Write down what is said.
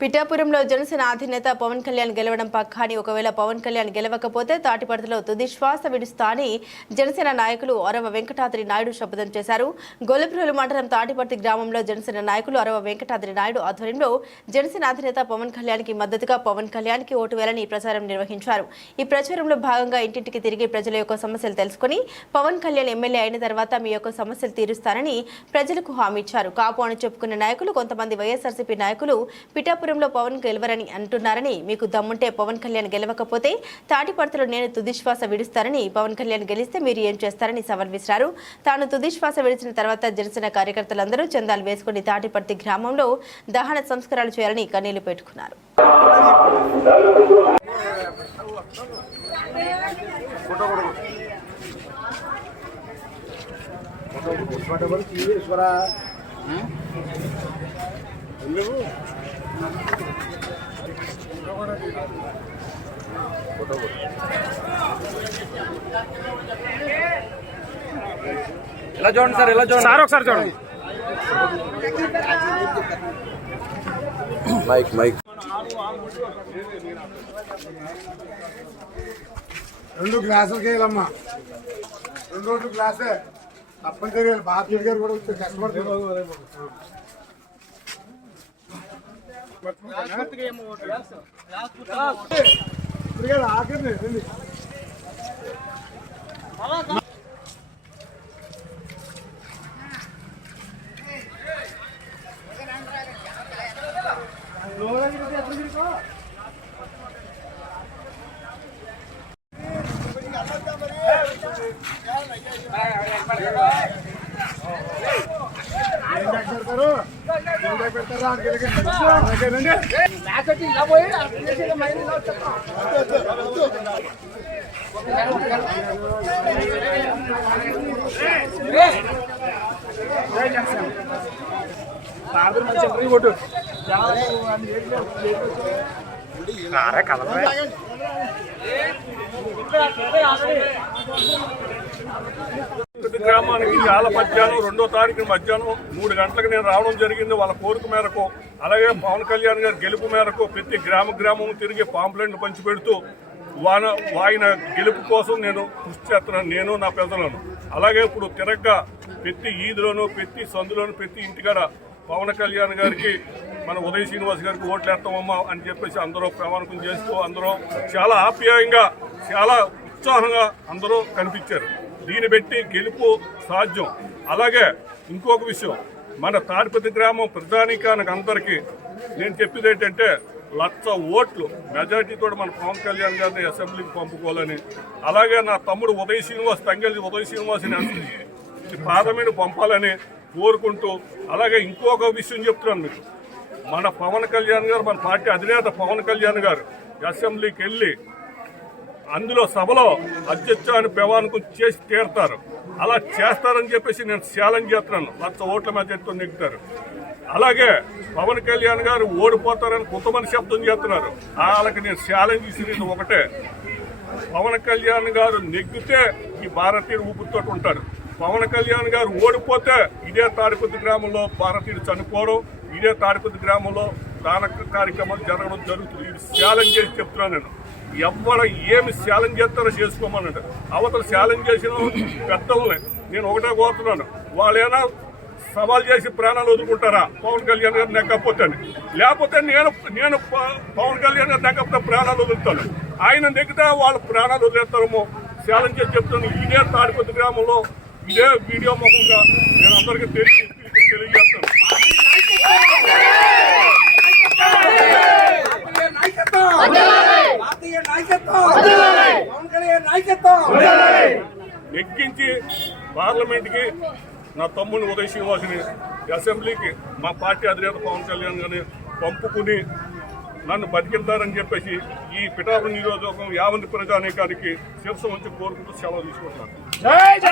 పిఠాపురంలో జనసేన అధినేత పవన్ కళ్యాణ్ గెలవడం పక్కాని, ఒకవేళ పవన్ కళ్యాణ్ గెలవకపోతే తాటిపర్తిలో తుది శ్వాస విడుస్తా అని జనసేన నాయకులు అరవ వెంకటాద్రి నాయుడు శపథం చేశారు. గొల్లప్రోలు మండలం తాటిపర్తి గ్రామంలో జనసేన నాయకులు అరవ వెంకటాద్రి నాయుడు ఆధ్వర్యంలో జనసేన అధినేత పవన్ కళ్యాణ్ కి మద్దతుగా పవన్ కళ్యాణ్ కి ఓటు వేయాలని ప్రచారం నిర్వహించారు. ఈ ప్రచారంలో భాగంగా ఇంటింటికి తిరిగి ప్రజల యొక్క సమస్యలు తెలుసుకుని పవన్ కళ్యాణ్ ఎమ్మెల్యే అయిన తర్వాత మీ యొక్క సమస్యలు తీరుస్తారని ప్రజలకు హామీ ఇచ్చారు. కాపు అని చెప్పుకున్న నాయకులు కొంతమంది వైఎస్ఆర్సీపీ నాయకులు పిఠాపురంలో పవన్ గెలవరని అంటున్నారని, మీకు దమ్ముంటే పవన్ కళ్యాణ్ గెలవకపోతే తాటిపర్తిలో నేను తుదిశ్వాస విడుస్తారని, పవన్ కళ్యాణ్ గెలిస్తే మీరు ఏం చేస్తారని సవాల్ విసిరారు. తాను తుదిశ్వాస విడిచిన తర్వాత జనసేన కార్యకర్తలందరూ చందాలు వేసుకుని తాటిపర్తి గ్రామంలో దహన సంస్కారాలు చేయాలని కన్నీళ్లు పెట్టుకున్నారు. ఎలా చూడండి సార్, ఎలా చూడండి సార్, ఒకసారి చూడండి. మైక్ మైక్ 2 గ్లాసులు కేయాలమ్మా, 2 గ్లాసే తప్పనిసరిగా బాధ్యుడి గారు కూడా వచ్చి కష్టపడుతున్నారు. ఆఖరి గ్రామానికి చాలా మధ్యాహ్నం 2వ తారీఖు మధ్యాహ్నం 3 గంటలకు నేను రావడం జరిగింది. వాళ్ళ కోరిక మేరకు, అలాగే పవన్ కళ్యాణ్ గారి గెలుపు మేరకు ప్రతి గ్రామం తిరిగి పాంప్లెట్లు పంచిపెడుతూ ఆయన గెలుపు కోసం నేను కృషి చేస్తున్నాను, నేను నా ప్రజలను. అలాగే ఇప్పుడు తిరగ్గా ప్రతి ఈదులోనూ, ప్రతి సందులోనూ, ప్రతి ఇంటికాడ పవన్ కళ్యాణ్ గారికి, మన ఉదయ్ శ్రీనివాస్ గారికి ఓట్లు వేస్తామమ్మా అని చెప్పేసి అందరూ ప్రమాణకం చేస్తూ అందరూ చాలా ఆప్యాయంగా, చాలా ఉత్సాహంగా అందరూ కనిపించారు. దీన్ని బట్టి గెలుపు సాధ్యం. అలాగే ఇంకొక విషయం, మన తాడిపత్రి గ్రామం ప్రజానీకానికి అందరికీ నేను చెప్పేది ఏంటంటే 1,00,000 ఓట్లు మెజార్టీతో మన పవన్ కళ్యాణ్ గారిని అసెంబ్లీకి పంపుకోవాలని, అలాగే నా తమ్ముడు ఉదయ్ శ్రీనివాస్ని పార్లమెంట్ పంపాలని కోరుకుంటూ, అలాగే ఇంకొక విషయం చెప్తున్నాను మీకు, మన పవన్ కళ్యాణ్ గారు, మన పార్టీ అధినేత పవన్ కళ్యాణ్ గారు అసెంబ్లీకి వెళ్ళి అందులో సభలో అధ్యక్షాన్ని ప్రమాణకం చేసి తీరుతారు. అలా చేస్తారని చెప్పేసి నేను ఛాలెంజ్ చేస్తున్నాను. 1,00,000 ఓట్ల మెజార్టీతో నెగ్గుతారు. అలాగే పవన్ కళ్యాణ్ గారు ఓడిపోతారని కొంతమంది శబ్దం చేస్తున్నారు. వాళ్ళకి నేను ఛాలెంజ్ ఇచ్చినది ఒకటే, పవన్ కళ్యాణ్ గారు నెగ్గితే ఈ భారతీయుడు ఊపిరితో ఉంటారు. పవన్ కళ్యాణ్ గారు ఓడిపోతే ఇదే తాడిపత్రి గ్రామంలో భారతీయుడు చనిపోవడం, ఇదే తాడిపత్రి గ్రామంలో దాన కార్యక్రమాలు జరగడం జరుగుతుంది. ఇది ఛాలెంజ్ చేసి చెప్తున్నాను నేను. ఎవరు ఏమి ఛాలెంజ్ చేస్తారో చేసుకోమన్నాడు. అవతల ఛాలెంజ్ చేసిన పెద్దల్ని నేను ఒకటే కోరుతున్నాను, వాళ్ళైనా సవాల్ చేసి ప్రాణాలు వదులుకుంటారా పవన్ కళ్యాణ్ గారు నెగ్గకపోతే? లేకపోతే నేను పవన్ కళ్యాణ్ గారు నెగ్గకపోతే ప్రాణాలు వదులుతాను. ఆయన నెగ్గితే వాళ్ళు ప్రాణాలు వదిలేస్తారేమో ఛాలెంజ్ చేసి చెప్తాను. ఇదే తాడిపత్రి గ్రామంలో ఇదే వీడియో ముఖంగా నేను అందరికీ తెలియజేస్తాను. నెగ్గించి పార్లమెంట్కి నా తమ్ముని ఉదయ్ శ్రీనివాస్ని అసెంబ్లీకి మా పార్టీ అధినేత పవన్ కళ్యాణ్ గారిని పంపుకుని నన్ను బతికింటారని చెప్పేసి ఈ పిఠాపురం నియోజకవర్గం 50 ప్రజానీకానికి శిరస్సు ఉంచి కోరుకుంటూ సెలవు తీసుకుంటున్నాను.